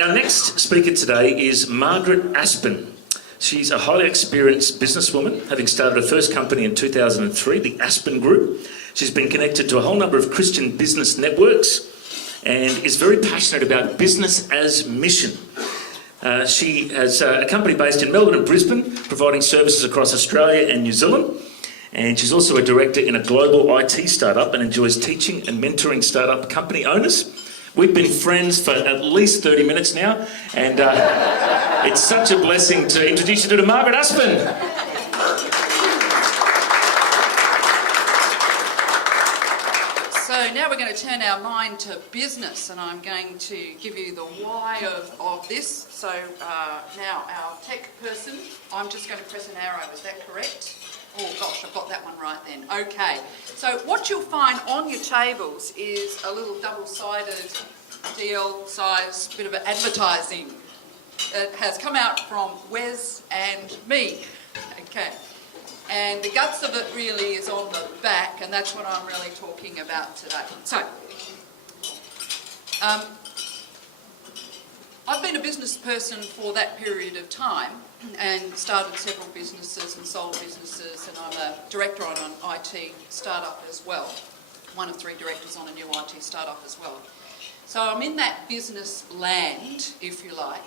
Our next speaker today is Margaret Aspen. She's a highly experienced businesswoman, having started her first company in 2003, the Aspen Group. She's been connected to a whole number of Christian business networks and is very passionate about business as mission. She has a company based in Melbourne and Brisbane, providing services across Australia and New Zealand. And she's also a director in a global IT startup and enjoys teaching and mentoring startup company owners. We've been friends for at least 30 minutes now, and it's such a blessing to introduce you to Margaret Aspen. So now we're going to turn our mind to business, and I'm going to give you the why of this. So now our tech person, I'm just going to press an arrow, is that correct? Oh gosh, I've got that one right then. Okay, so what you'll find on your tables is a little double-sided DL size bit of advertising. It has come out from Wes and me. Okay, and the guts of it really is on the back, and that's what I'm really talking about today. So, I've been a business person for that period of time and started several businesses and sold businesses, and I'm a director on an IT startup as well. One of 3 directors on a new IT startup as well. So I'm in that business land, if you like,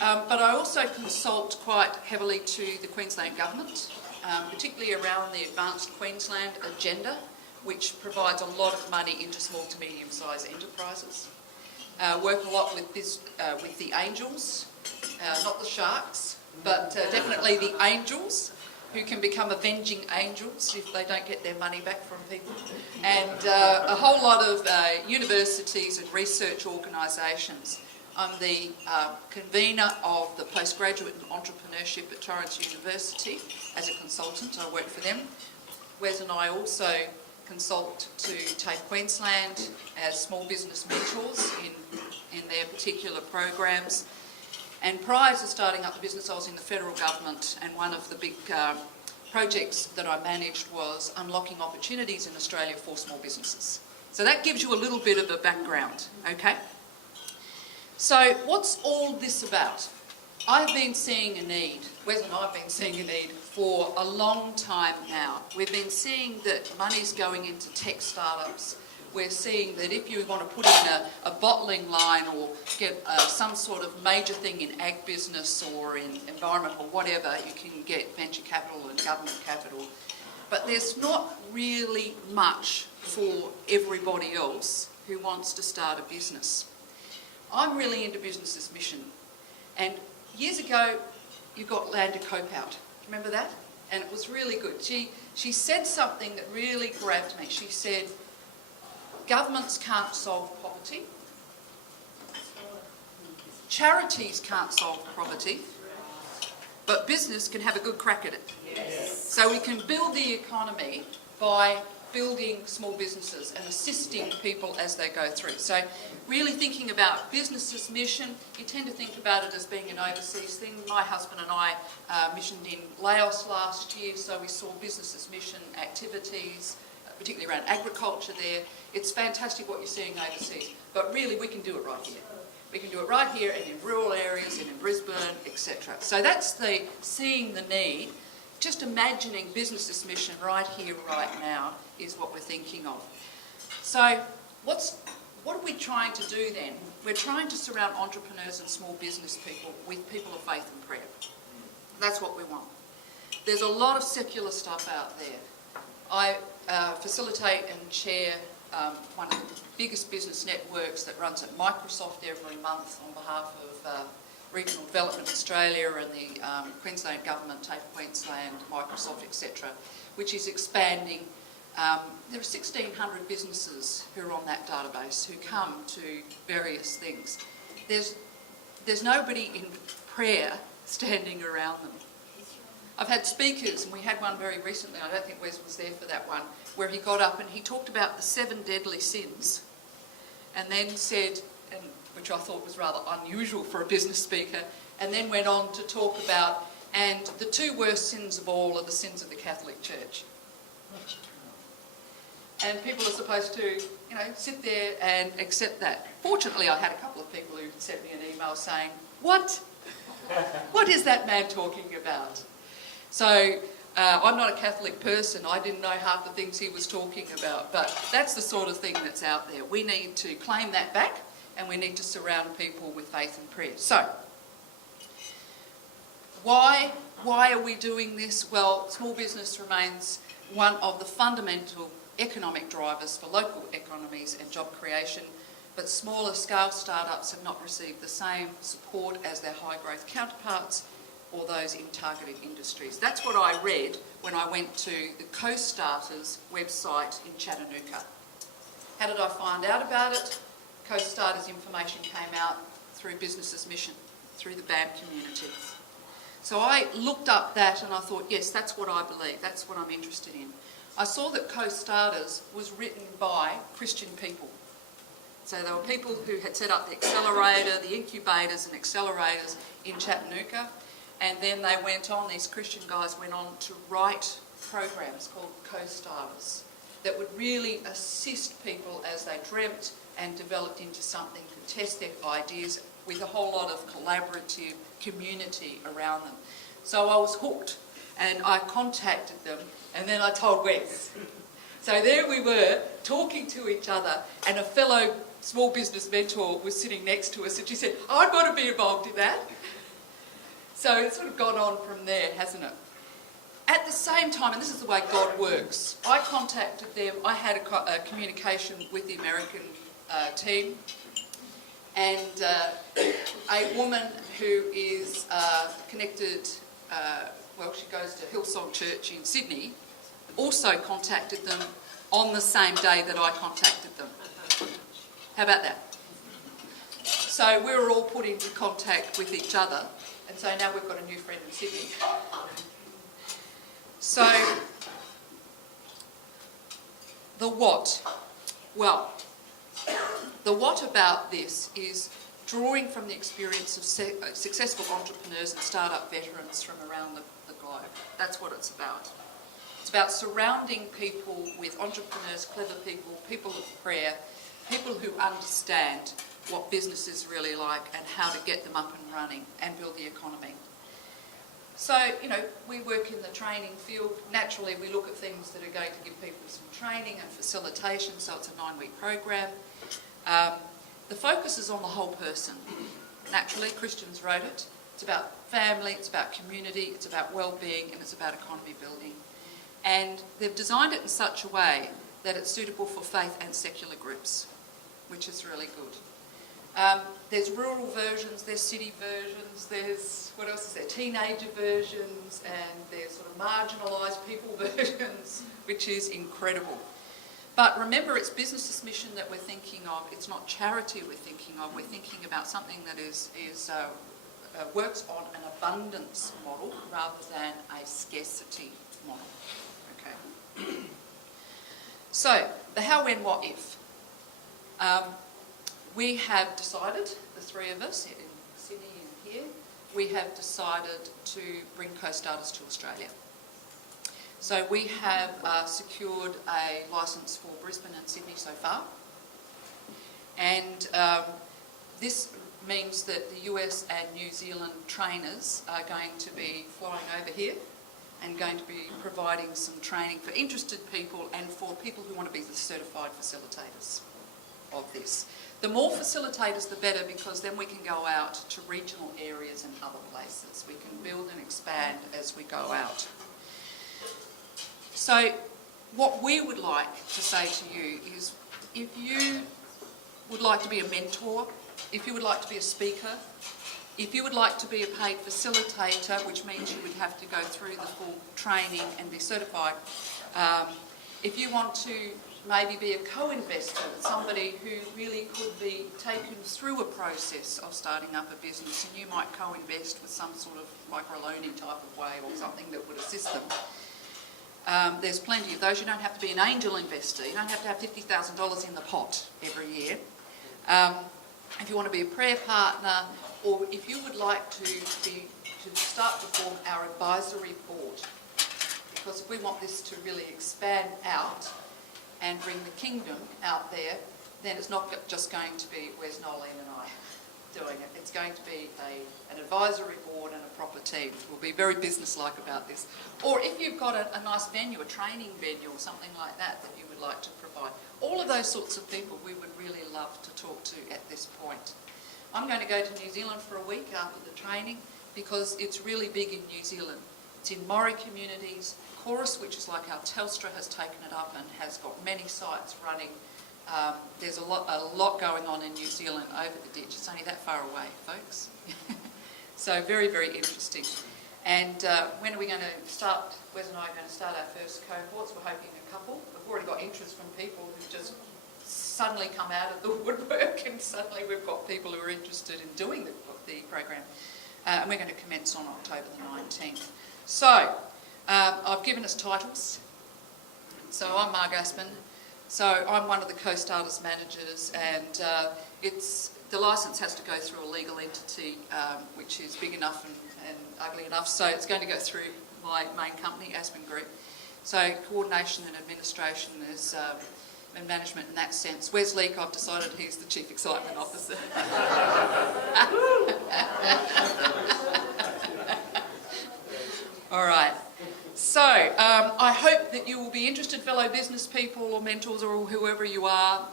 but I also consult quite heavily to the Queensland Government, particularly around the Advanced Queensland Agenda, which provides a lot of money into small to medium-sized enterprises. Work a lot with the angels, not the sharks, but definitely the angels, who can become avenging angels if they don't get their money back from people. And a whole lot of universities and research organisations. I'm the convener of the postgraduate in entrepreneurship at Torrens University as a consultant. I work for them. Wes and I also consult to TAFE Queensland as small business mentors in their particular programs. And prior to starting up the business, I was in the federal government, and one of the big projects that I managed was unlocking opportunities in Australia for small businesses. So that gives you a little bit of a background, okay? So what's all this about? I've been seeing a need, Wes and I have been seeing a need for a long time now. We've been seeing that money's going into tech startups. We're seeing that if you want to put in a bottling line or get some sort of major thing in ag business or in environment or whatever, you can get venture capital and government capital. But there's not really much for everybody else who wants to start a business. I'm really into business as mission. And years ago, you got Landa Cope out. Remember that? And it was really good. She said something that really grabbed me. She said, governments can't solve poverty. Charities can't solve poverty. But business can have a good crack at it. Yes. So we can build the economy by building small businesses and assisting people as they go through. So really thinking about business's mission, you tend to think about it as being an overseas thing. My husband and I missioned in Laos last year, so we saw business's mission activities, particularly around agriculture there. It's fantastic what you're seeing overseas, but really we can do it right here. We can do it right here and in rural areas and in Brisbane, etc. So that's the seeing the need. Just imagining business's mission right here, right now, is what we're thinking of. So what are we trying to do then? We're trying to surround entrepreneurs and small business people with people of faith and prayer. That's what we want. There's a lot of secular stuff out there. I facilitate and chair one of the biggest business networks that runs at Microsoft every month on behalf of Regional Development Australia and the Queensland Government, TAFE Queensland, Microsoft, etc., which is expanding. There are 1,600 businesses who are on that database who come to various things. There's nobody in prayer standing around them. I've had speakers, and we had one very recently, I don't think Wes was there for that one, where he got up and he talked about the 7 deadly sins and then said, and which I thought was rather unusual for a business speaker, and then went on to talk about, and the 2 worst sins of all are the sins of the Catholic Church. and people are supposed to, sit there and accept that. Fortunately, I had a couple of people who sent me an email saying, "What? What is that man talking about?" So I'm not a Catholic person. I didn't know half the things he was talking about, but that's the sort of thing that's out there. We need to claim that back, and we need to surround people with faith and prayer. So, why are we doing this? Well, small business remains one of the fundamental economic drivers for local economies and job creation, but smaller scale startups have not received the same support as their high growth counterparts or those in targeted industries. That's what I read when I went to the Co-Starters website in Chattanooga. How did I find out about it? Co-Starters information came out through Business's Mission, through the BAM community. So I looked up that and I thought, yes, that's what I believe, that's what I'm interested in. I saw that Co-Starters was written by Christian people. So there were people who had set up the accelerator, the incubators and accelerators in Chattanooga, and then they went on, these Christian guys went on to write programs called Co-Starters that would really assist people as they dreamt and developed into something to test their ideas with a whole lot of collaborative community around them. So I was hooked and I contacted them and then I told Wes. So there we were talking to each other and a fellow small business mentor was sitting next to us and she said, "I'd want to be involved in that." So it's sort of gone on from there, hasn't it? At the same time, and this is the way God works, I contacted them, I had a communication with the American team, and a woman who is connected, she goes to Hillsong Church in Sydney, also contacted them on the same day that I contacted them. How about that? So we were all put into contact with each other, and so now we've got a new friend in Sydney. So, the what? Well, the what about this is drawing from the experience of successful entrepreneurs and startup veterans from around the globe. That's what it's about. It's about surrounding people with entrepreneurs, clever people, people of prayer, people who understand what business is really like and how to get them up and running and build the economy. So, we work in the training field. Naturally, we look at things that are going to give people some training and facilitation, so it's a 9-week program. The focus is on the whole person. Naturally, Christians wrote it. It's about family, it's about community, it's about well-being, and it's about economy building. And they've designed it in such a way that it's suitable for faith and secular groups, which is really good. There's rural versions, there's city versions, there's, what else is there, teenager versions, and there's sort of marginalised people versions, which is incredible. But remember, it's Business's Mission that we're thinking of. It's not charity we're thinking of. We're thinking about something that works on an abundance model rather than a scarcity model. Okay. So, the how, when, what, if. We have decided, the three of us in Sydney and here, we have decided to bring Co-Starters to Australia. So we have secured a licence for Brisbane and Sydney so far. And this means that the US and New Zealand trainers are going to be flying over here and going to be providing some training for interested people and for people who want to be the certified facilitators of this. The more facilitators, the better, because then we can go out to regional areas and other places. We can build and expand as we go out. So what we would like to say to you is, if you would like to be a mentor, if you would like to be a speaker, if you would like to be a paid facilitator, which means you would have to go through the full training and be certified, if you want to maybe be a co-investor, somebody who really could be taken through a process of starting up a business, and you might co-invest with some sort of microloaning type of way or something that would assist them. There's plenty of those. You don't have to be an angel investor. You don't have to have $50,000 in the pot every year. If you want to be a prayer partner, or if you would like to start to form our advisory board, because if we want this to really expand out and bring the kingdom out there, then it's not just going to be Wes Nolene and I doing it. It's going to be an advisory board and a proper team. We'll be very businesslike about this. Or if you've got a nice venue, a training venue or something like that that you would like to provide, all of those sorts of people we would really love to talk to at this point. I'm going to go to New Zealand for a week after the training because it's really big in New Zealand. It's in Maori communities. Chorus, which is like our Telstra, has taken it up and has got many sites running. There's a lot going on in New Zealand over the ditch. It's only that far away, folks. So very, very interesting. And when are we going to start? Wes and I are going to start our first cohorts. We're hoping a couple. We've already got interest from people who just suddenly come out of the woodwork, and suddenly we've got people who are interested in doing the program. And we're going to commence on October the 19th. So I've given us titles. So I'm Marg Aspin. So I'm one of the co-starters managers, and the licence has to go through a legal entity which is big enough and ugly enough. So it's going to go through my main company, Aspin Group. So coordination and administration is and management in that sense. Wes Leake, I've decided he's the Chief Excitement Officer. All right. So I hope that you will be interested, fellow business people or mentors or whoever you are,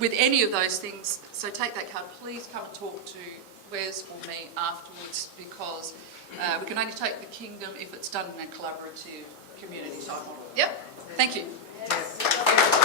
with any of those things. So take that card. Please come and talk to Wes or me afterwards, because we can only take the kingdom if it's done in a collaborative community type model. Yep. Thank you. Yes.